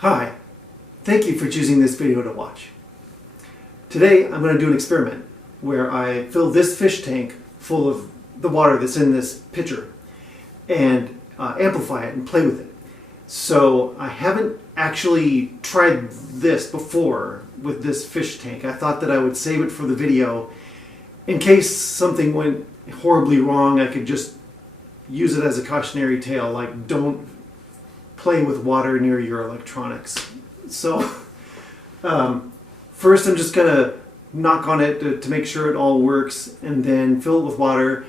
Hi, thank you for choosing this video to watch. Today I'm going to do an experiment where I fill this fish tank full of the water that's in this pitcher and amplify it and play with it. So I haven't actually tried this before with this fish tank. I thought that I would save it for the video in case something went horribly wrong. I could just use it as a cautionary tale, like don't play with water near your electronics. So first I'm just gonna knock on it to make sure it all works, and then fill it with water,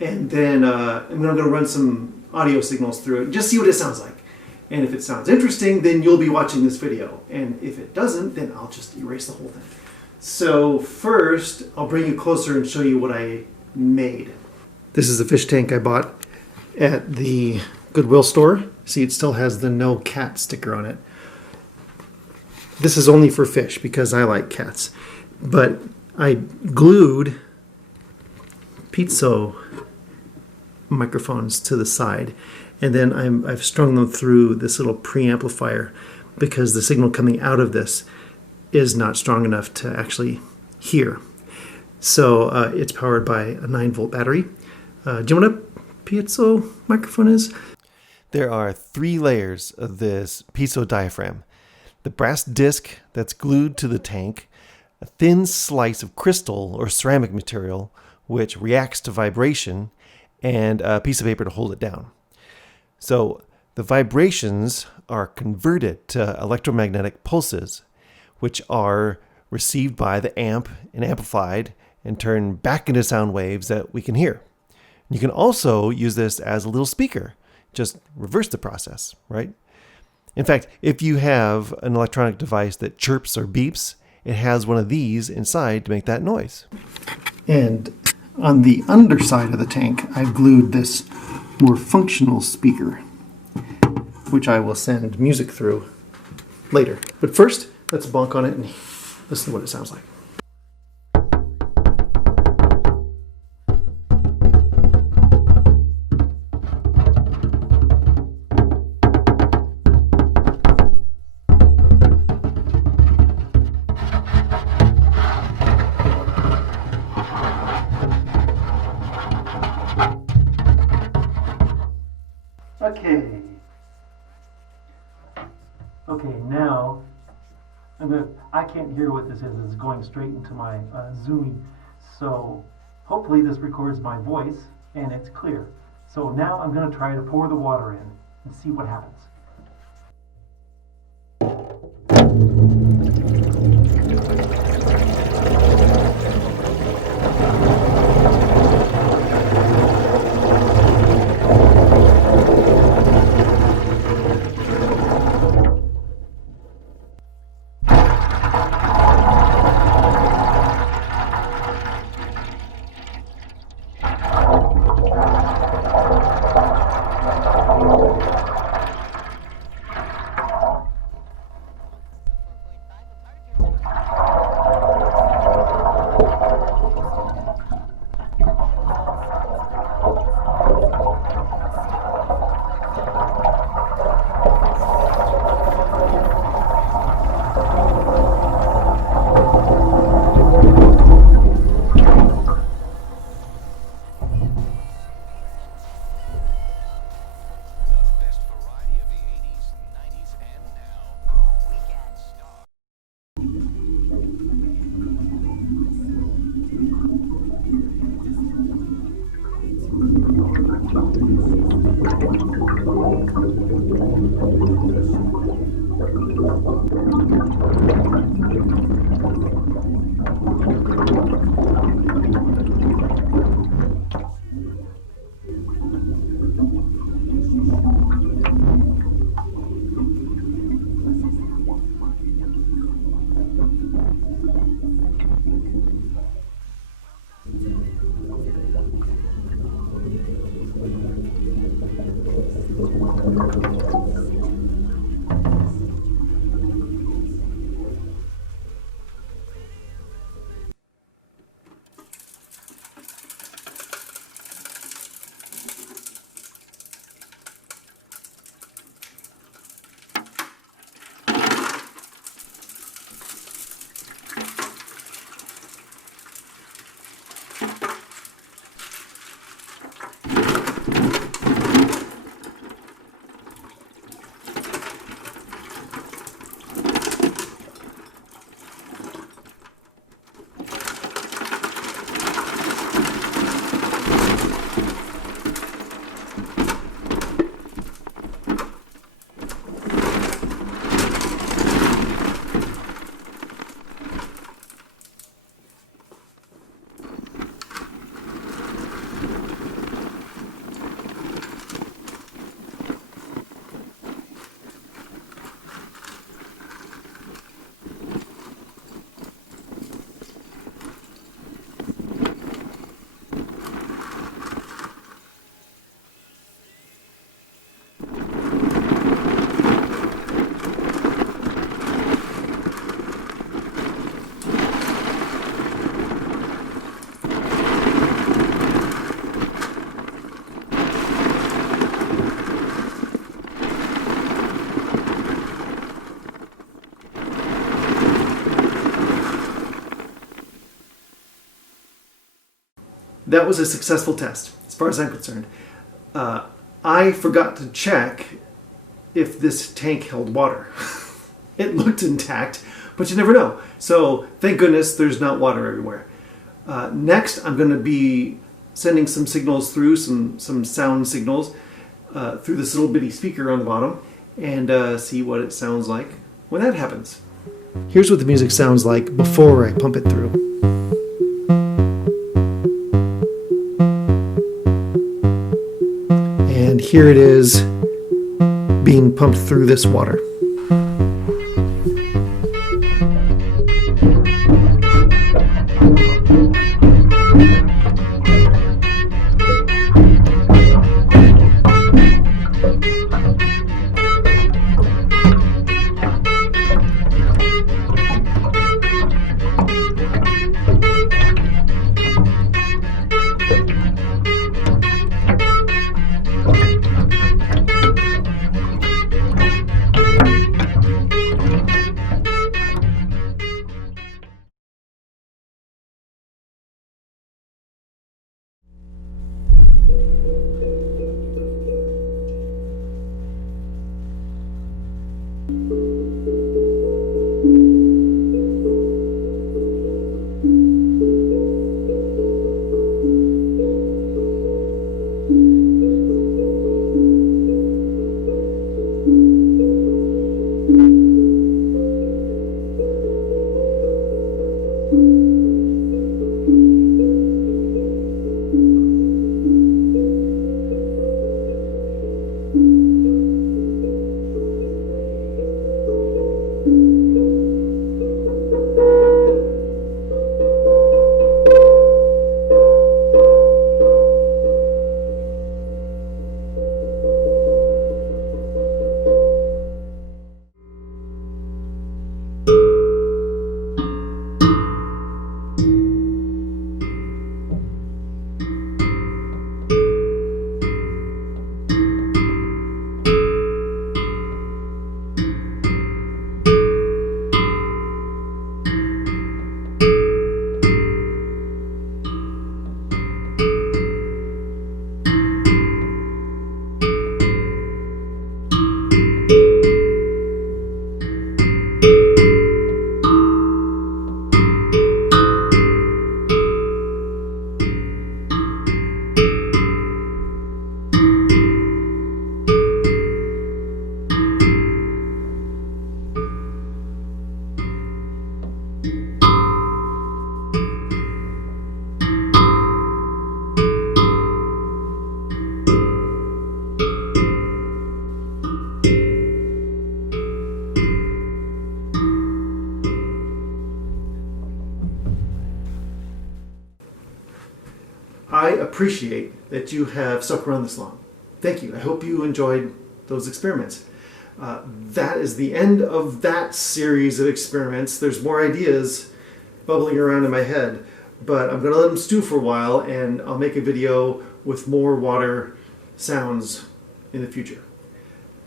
and then I'm gonna run some audio signals through it, just see what it sounds like. And if it sounds interesting, then you'll be watching this video, and if it doesn't, then I'll just erase the whole thing. So first I'll bring you closer and show you what I made. This is the fish tank I bought at the Goodwill store. See, it still has the no cat sticker on it. This is only for fish because I like cats. But I glued piezo microphones to the side, and then I've strung them through this little preamplifier because the signal coming out of this is not strong enough to actually hear. So it's powered by a 9-volt battery. Do you know what a piezo microphone is? There are 3 layers of this piezo diaphragm. The brass disc that's glued to the tank, a thin slice of crystal or ceramic material which reacts to vibration, and a piece of paper to hold it down. So the vibrations are converted to electromagnetic pulses, which are received by the amp and amplified and turned back into sound waves that we can hear. You can also use this as a little speaker. Just reverse the process, right? In fact, if you have an electronic device that chirps or beeps, it has one of these inside to make that noise. And on the underside of the tank, I've glued this more functional speaker, which I will send music through later. But first, let's bonk on it and listen to what it sounds like. Okay, now I can't hear what this is. It's going straight into my Zoomy. So hopefully this records my voice and it's clear. So now I'm going to try to pour the water in and see what happens. that was a successful test, as far as I'm concerned. I forgot to check if this tank held water. It looked intact, but you never know. So thank goodness there's not water everywhere. Next, I'm going to be sending some signals through, some sound signals through this little bitty speaker on the bottom, and see what it sounds like when that happens. Here's what the music sounds like before I pump it through. And here it is being pumped through this water. I appreciate that you have stuck around this long. Thank you. I hope you enjoyed those experiments. That is the end of that series of experiments. There's more ideas bubbling around in my head, but I'm going to let them stew for a while, and I'll make a video with more water sounds in the future.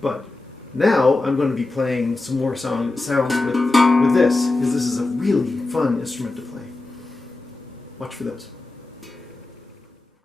But now I'm going to be playing some more sounds with this, because this is a really fun instrument to play. Watch for those.